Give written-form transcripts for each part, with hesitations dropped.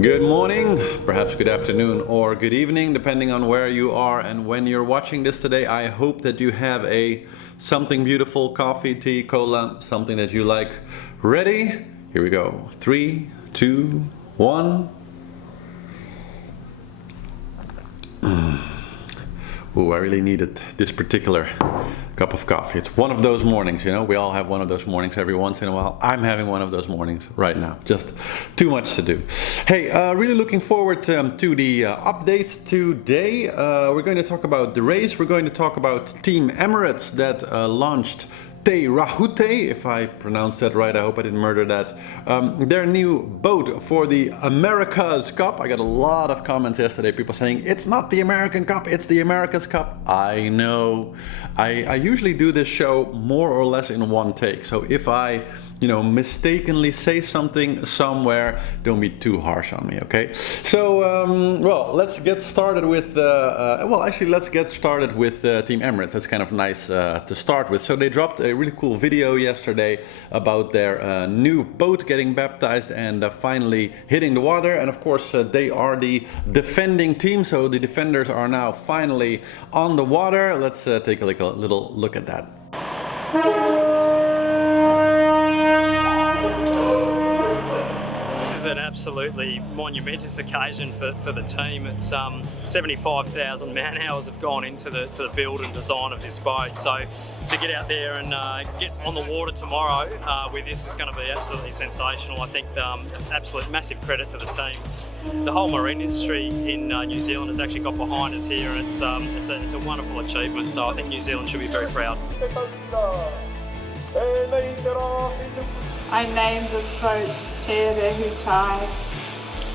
Good morning, perhaps good afternoon or good evening, depending on where you are and when you're watching this today. I hope that you have something beautiful, coffee, tea, cola, something that you like ready. Here we go. 3, 2, 1. Ooh, I really needed this particular cup of coffee. It's one of those mornings, you know, we all have one of those mornings every once in a while. I'm having one of those mornings right now, just too much to do. Hey, really looking forward to the update today. We're going to talk about the race. We're going to talk about Team Emirates that launched Rehutai, if I pronounced that right, I hope I didn't murder that. Their new boat for the America's Cup. I got a lot of comments yesterday, people saying, it's not the American Cup, it's the America's Cup. I know. I usually do this show more or less in one take. So if I, mistakenly say something somewhere, don't be too harsh on me, okay? So, well, let's get started with, let's get started with Team Emirates. That's kind of nice to start with. So they dropped a really cool video yesterday about their new boat getting baptized and finally hitting the water. And of course, they are the defending team. So the defenders are now finally on the water. Let's take a little look at that. An absolutely monumentous occasion for the team. It's 75,000 man hours have gone into the build and design of this boat. So to get out there and get on the water tomorrow with this is going to be absolutely sensational. I think absolute massive credit to the team. The whole marine industry in New Zealand has actually got behind us here, and it's a wonderful achievement. So I think New Zealand should be very proud. I named this boat Rehutai.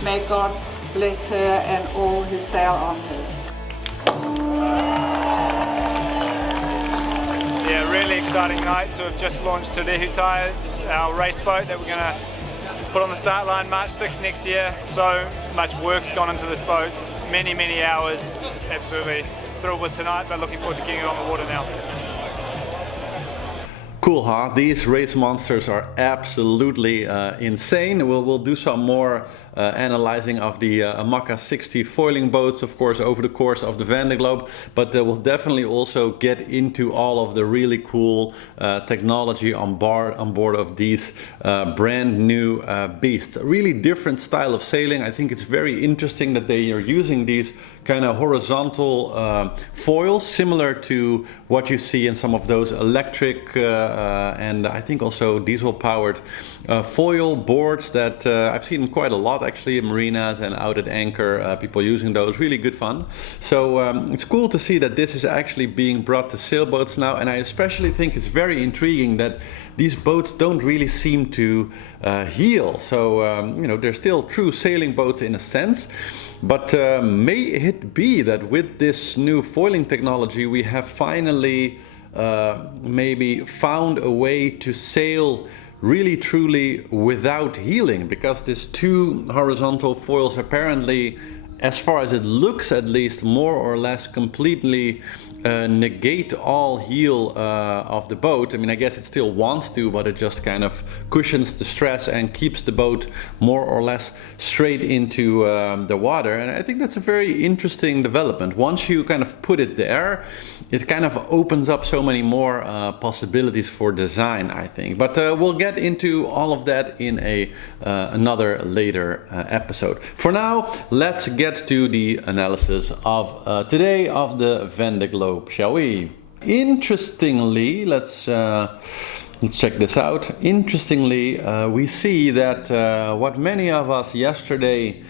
May God bless her and all who sail on her. Yeah, really exciting night to have just launched Rehutai, our race boat that we're going to put on the start line March 6th next year. So much work's gone into this boat, many hours. Absolutely thrilled with tonight, but looking forward to getting it on the water now. Cool, huh? These race monsters are absolutely insane. We'll do some more analyzing of the Amaka 60 foiling boats, of course, over the course of the Vendee Globe. But we'll definitely also get into all of the really cool technology on board of these brand new beasts. A really different style of sailing. I think it's very interesting that they are using these kind of horizontal foils, similar to what you see in some of those electric and I think also diesel powered foil boards that I've seen quite a lot actually in marinas and out at anchor, people using those. Really good fun. So it's cool to see that this is actually being brought to sailboats now, and I especially think it's very intriguing that these boats don't really seem to heel. So they're still true sailing boats in a sense. But may it be that with this new foiling technology we have finally maybe found a way to sail really truly without heeling, because these two horizontal foils apparently, as far as it looks at least, more or less completely negate all heel of the boat. I mean, I guess it still wants to, but it just kind of cushions the stress and keeps the boat more or less straight into the water. And I think that's a very interesting development. Once you kind of put it there, it kind of opens up so many more possibilities for design, I think. But we'll get into all of that in another later episode. For now, let's get to the analysis of today of the Vendee Globe, shall we? Interestingly, let's check this out. Interestingly, we see that what many of us yesterday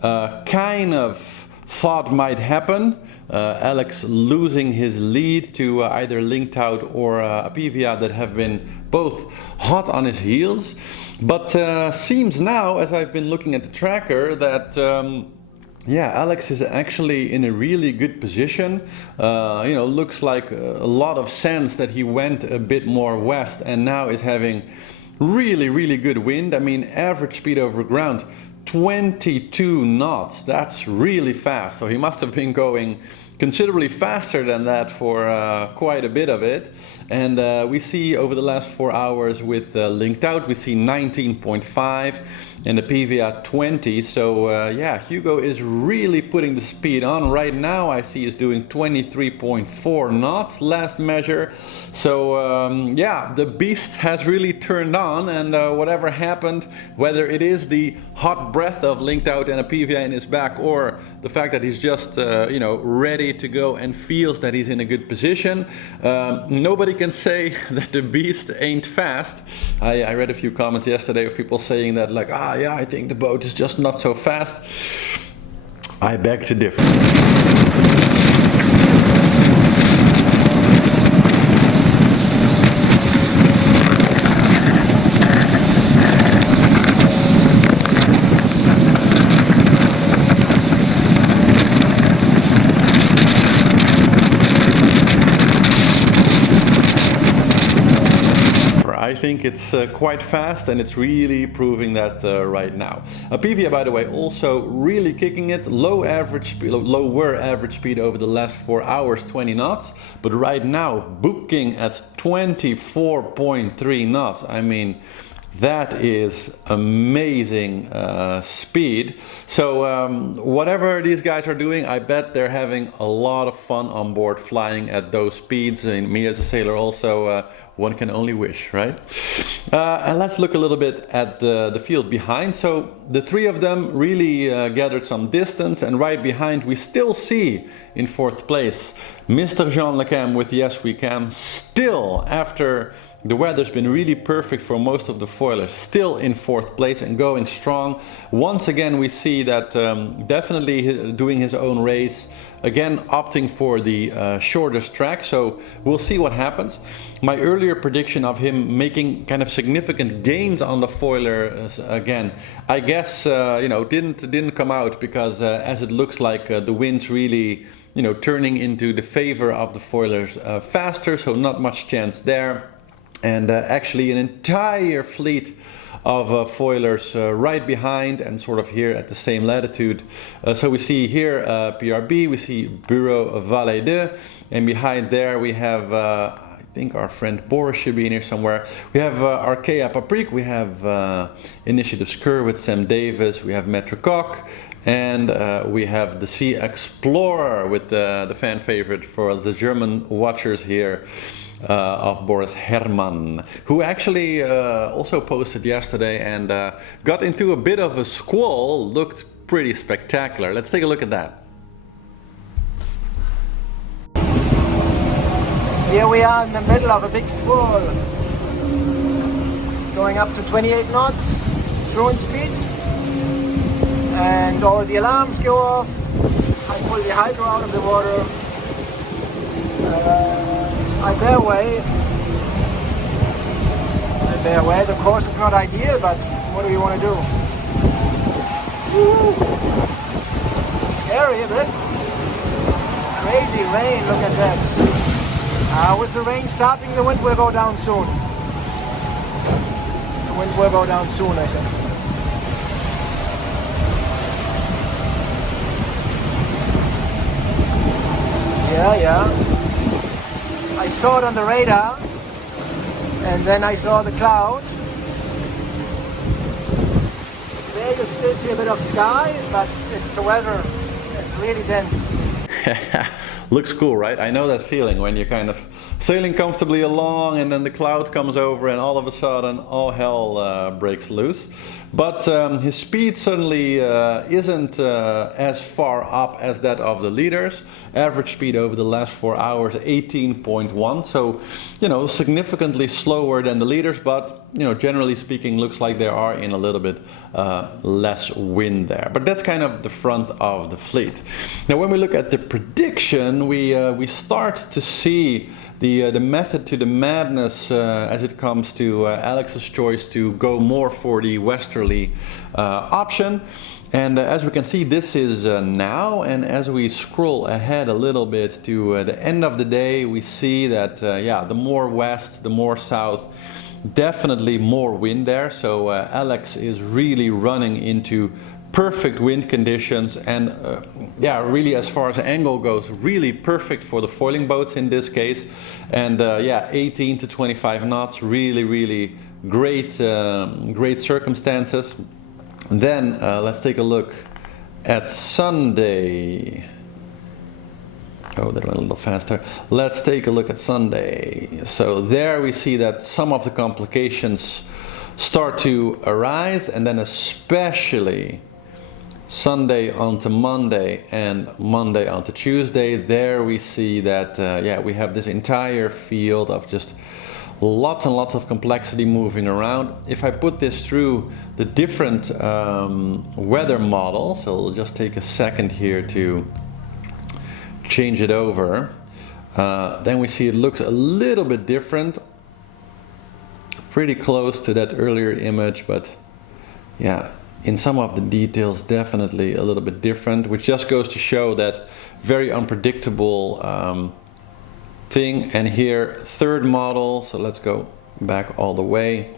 kind of thought might happen, Alex losing his lead to either Linked Out or Apivia, that have been both hot on his heels. But seems now, as I've been looking at the tracker, that Alex is actually in a really good position. Looks like a lot of sense that he went a bit more west and now is having really good wind. I mean, average speed over ground 22 knots. That's really fast. So he must have been going considerably faster than that for quite a bit of it. And we see over the last 4 hours with linked out, we see 19.5 and Apivia 20. So yeah, Hugo is really putting the speed on. Right now I see he's doing 23.4 knots last measure. So yeah, the beast has really turned on, and whatever happened, whether it is the hot breath of linked out and Apivia in his back, or the fact that he's just you know, ready to go and feels that he's in a good position, nobody can say that the beast ain't fast. I read a few comments yesterday of people saying that, like, ah yeah, I think the boat is just not so fast. I beg to differ. I think it's quite fast, and it's really proving that right now. Apivia, by the way, also really kicking it. Lower average speed over the last 4 hours, 20 knots, but right now booking at 24.3 knots. I mean, that is amazing speed. So whatever these guys are doing, I bet they're having a lot of fun on board flying at those speeds. And me as a sailor also, one can only wish, right? And let's look a little bit at the field behind. So the three of them really gathered some distance, and right behind we still see in 4th place Mr. Jean Le Cam with Yes We Can, still after the weather's been really perfect for most of the foilers, still in 4th place and going strong. Once again we see that definitely doing his own race, again opting for the shortest track, so we'll see what happens. My earlier prediction of him making kind of significant gains on the foiler again, I guess you know, didn't come out, because as it looks like the wind's really, you know, turning into the favor of the foilers faster, so not much chance there. And actually an entire fleet of foilers right behind and sort of here at the same latitude. So we see here PRB, we see Bureau Valet 2, and behind there we have I think our friend Boris should be in here somewhere. We have Arkea Paprik, we have Initiative Skur with Sam Davis, we have Maître Coq, and we have the Sea Explorer with the fan favorite for the German watchers here, of Boris Herrmann, who actually also posted yesterday and got into a bit of a squall. Looked pretty spectacular. Let's take a look at that. Here we are in the middle of a big squall. It's going up to 28 knots, throwing speed. And all the alarms go off. I pull the hydro out of the water. I bear away. The course is not ideal, but what do you want to do? Woo. Scary a bit. Crazy rain, look at that. With the rain starting, the wind will go down soon. The wind will go down soon, I think. Yeah. I saw it on the radar, and then I saw the cloud. There you still see a bit of sky, but it's the weather. It's really dense. Looks cool, right? I know that feeling when you're kind of sailing comfortably along and then the cloud comes over and all of a sudden all hell breaks loose. But his speed suddenly isn't as far up as that of the leaders. Average speed over the last 4 hours, 18.1. So, you know, significantly slower than the leaders, but, you know, generally speaking, looks like they are in a little bit less wind there. But that's kind of the front of the fleet. Now, when we look at the prediction, we start to see the method to the madness as it comes to Alex's choice to go more for the westerly option. And as we can see, this is now, and as we scroll ahead a little bit to the end of the day, we see that yeah, the more west, the more south, definitely more wind there. So Alex is really running into perfect wind conditions, and yeah, really as far as angle goes, really perfect for the foiling boats in this case. And yeah, 18 to 25 knots, really great great circumstances. Then let's take a look at Sunday. Oh, that went a little faster. Let's take a look at Sunday. So there we see that some of the complications start to arise, and then especially Sunday onto Monday and Monday onto Tuesday, there we see that yeah, we have this entire field of just lots and lots of complexity moving around. If I put this through the different weather models, so we'll just take a second here to change it over, then we see it looks a little bit different, pretty close to that earlier image, but yeah, in some of the details definitely a little bit different, which just goes to show that very unpredictable thing. And here, third model, so let's go back all the way,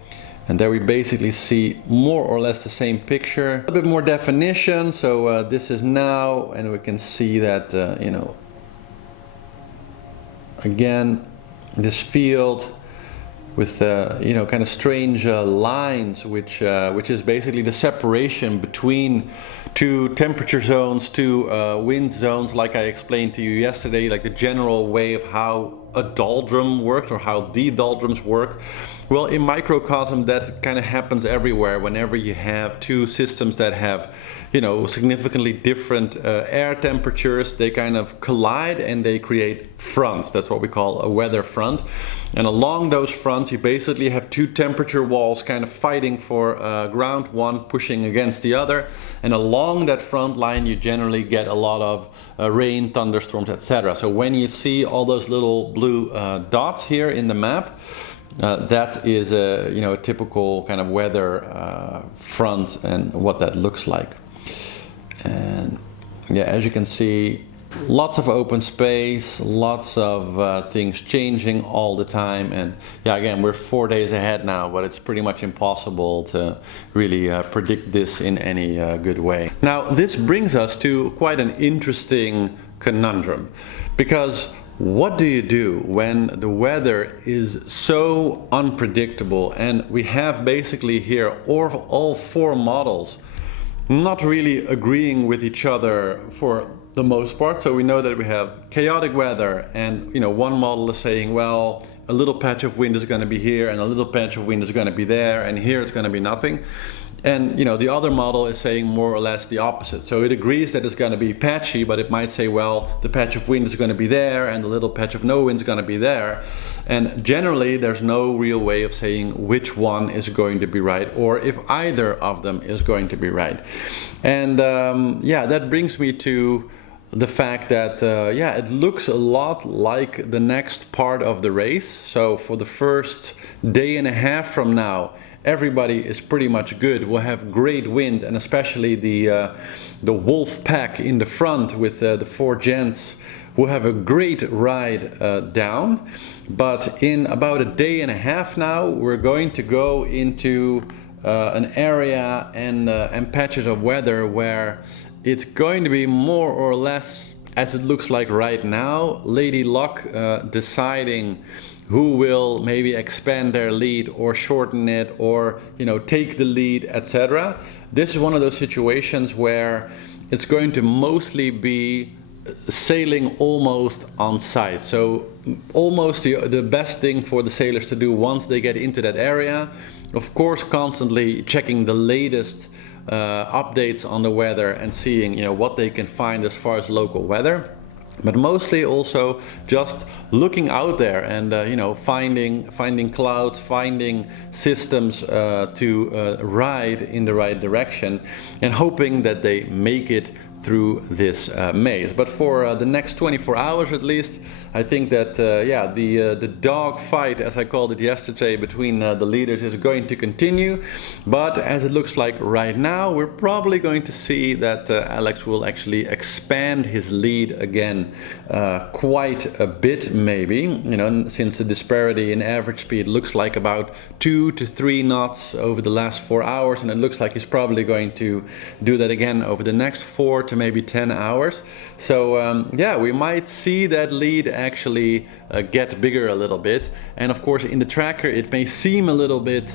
and there we basically see more or less the same picture, a little bit more definition. So this is now, and we can see that you know, again, this field with you know, kind of strange lines, which is basically the separation between two temperature zones, two wind zones, like I explained to you yesterday, like the general way of how a doldrum works, or how the doldrums work. Well, in microcosm, that kind of happens everywhere. Whenever you have two systems that have, you know, significantly different air temperatures, they kind of collide and they create fronts. That's what we call a weather front. And along those fronts, you basically have two temperature walls kind of fighting for ground, one pushing against the other. And along that front line, you generally get a lot of rain, thunderstorms, etc. So when you see all those little blue dots here in the map, that is a, you know, a typical kind of weather front and what that looks like. And yeah, as you can see, lots of open space, lots of things changing all the time. And yeah, again, we're 4 days ahead now, but it's pretty much impossible to really predict this in any good way. Now, this brings us to quite an interesting conundrum, because what do you do when the weather is so unpredictable, and we have basically here all four models not really agreeing with each other for the most part? So we know that we have chaotic weather, and you know, one model is saying, well, a little patch of wind is going to be here and a little patch of wind is going to be there, and here it's going to be nothing. And you know, the other model is saying more or less the opposite. So it agrees that it's going to be patchy, but it might say, well, the patch of wind is going to be there and the little patch of no wind is going to be there. And generally, there's no real way of saying which one is going to be right, or if either of them is going to be right. And yeah, that brings me to the fact that yeah, it looks a lot like the next part of the race. So for the first day and a half from now, everybody is pretty much good. We'll have great wind, and especially the wolf pack in the front with the four gents will have a great ride down. But in about a day and a half now, we're going to go into an area and patches of weather where it's going to be more or less as it looks like right now. Lady Luck deciding who will maybe expand their lead or shorten it, or you know, take the lead, etc. This is one of those situations where it's going to mostly be sailing almost on site. So almost the best thing for the sailors to do once they get into that area, of course, constantly checking the latest updates on the weather and seeing, you know, what they can find as far as local weather. But mostly also just looking out there and you know, finding clouds, finding systems to ride in the right direction, and hoping that they make it through this maze. But for the next 24 hours at least, I think that the dog fight, as I called it yesterday, between the leaders is going to continue. But as it looks like right now, we're probably going to see that Alex will actually expand his lead again quite a bit, maybe, you know, since the disparity in average speed looks like about 2 to 3 knots over the last 4 hours, and it looks like he's probably going to do that again over the next 4 to maybe 10 hours. So yeah, we might see that lead actually get bigger a little bit. And of course in the tracker it may seem a little bit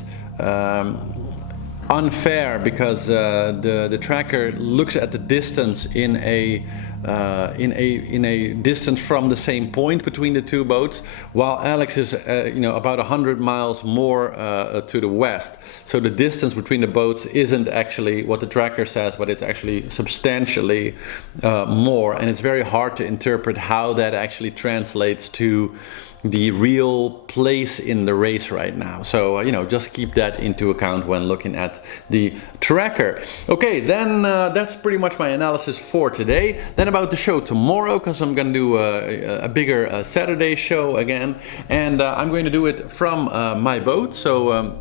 unfair, because the tracker looks at the distance in a distance from the same point between the two boats, while Alex is you know, about 100 miles more to the west. So the distance between the boats isn't actually what the tracker says, but it's actually substantially more, and it's very hard to interpret how that actually translates to the real place in the race right now. So you know, just keep that into account when looking at the tracker. Okay, then that's pretty much my analysis for today. Then about the show tomorrow, because I'm gonna do a bigger Saturday show again, and I'm going to do it from my boat. So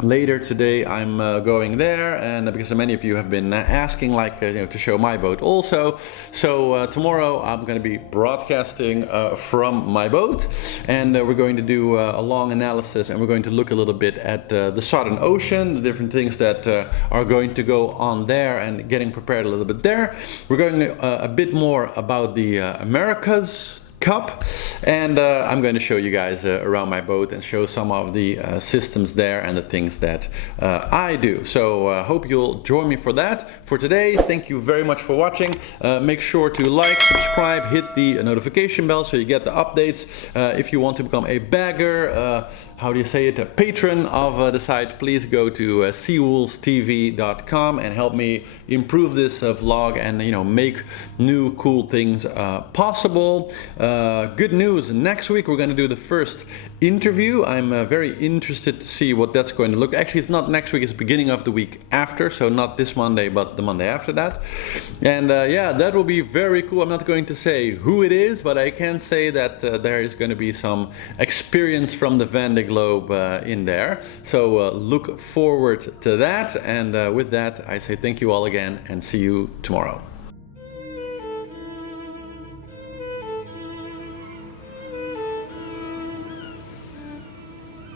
later today I'm going there, and because many of you have been asking, like you know, to show my boat also. So tomorrow I'm going to be broadcasting from my boat, and we're going to do a long analysis, and we're going to look a little bit at the Southern Ocean, the different things that are going to go on there, and getting prepared a little bit there. We're going to a bit more about the Americas Cup, and I'm going to show you guys around my boat and show some of the systems there and the things that I do. So hope you'll join me for that. For today, thank you very much for watching. Make sure to like, subscribe, hit the notification bell so you get the updates. If you want to become a bagger, how do you say it, a patron of the site, please go to seawolvestv.com and help me improve this vlog and, you know, make new cool things possible. Good news, next week we're going to do the first interview. I'm very interested to see what that's going to look. Actually, it's not next week, it's the beginning of the week after, so not this Monday but the Monday after that. And yeah, that will be very cool. I'm not going to say who it is, but I can say that there is going to be some experience from the Vendee Globe in there. So look forward to that, and with that I say thank you all again and see you tomorrow.